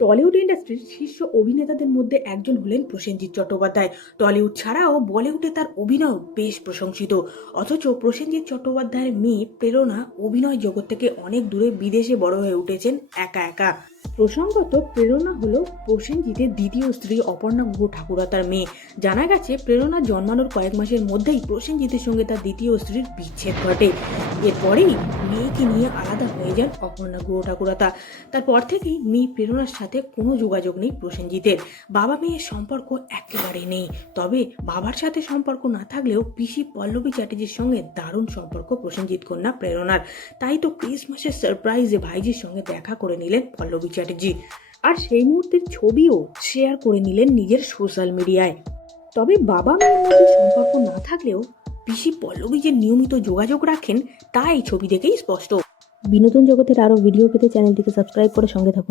Tollywood ইন্ডাস্ট্রির শীর্ষ অভিনেতাদের মধ্যে একজন হলেন প্রসেনজিৎ চট্টোপাধ্যায়। টলিউড ছাড়াও বলিউডে তার অভিনয় বেশ প্রশংসিত। অথচ প্রসেনজিৎ চট্টোপাধ্যায়ের মেয়ে প্রেরণা অভিনয় জগৎ থেকে অনেক দূরে বিদেশে বড় হয়ে উঠেছেন একা একা। প্রসঙ্গত, প্রেরণা হলো প্রসেনজিতের দ্বিতীয় স্ত্রী অপর্ণা গুহ ঠাকুরতার মেয়ে। জানা গেছে, প্রেরণা জন্মানোর কয়েক মাসের মধ্যেই প্রসেনজিতের সঙ্গে তার দ্বিতীয় স্ত্রীর বিচ্ছেদ ঘটে। এরপরেই মেয়েকে নিয়ে আলাদা হয়ে যান অপর্ণা গুহ ঠাকুরতা। তারপর থেকেই মেয়ে প্রেরণার সাথে কোনো যোগাযোগ নেই প্রসেনজিতের। বাবা মেয়ের সম্পর্ক একেবারে নেই। তবে বাবার সাথে সম্পর্ক না থাকলেও পিসি পল্লবী চ্যাটার্জির সঙ্গে দারুণ সম্পর্ক প্রসেনজিৎ কন্যা প্রেরণার। তাই তো ক্রিসমাসের সারপ্রাইজে ভাইজির সঙ্গে দেখা করে নিলেন পল্লবী চ্যাটার্জি। আর সেই মুহূর্তের ছবিও শেয়ার করে নিলেন নিজের সোশ্যাল মিডিয়ায়। তবে বাবা মেয়ের মধ্যে সম্পর্ক না থাকলেও পিসি পল্লবী যে নিয়মিত যোগাযোগ রাখেন তা এই ছবি দেখেই স্পষ্ট। বিনোদন জগতের আরও ভিডিও পেতে চ্যানেলটিকে সাবস্ক্রাইব করে সঙ্গে থাকুন।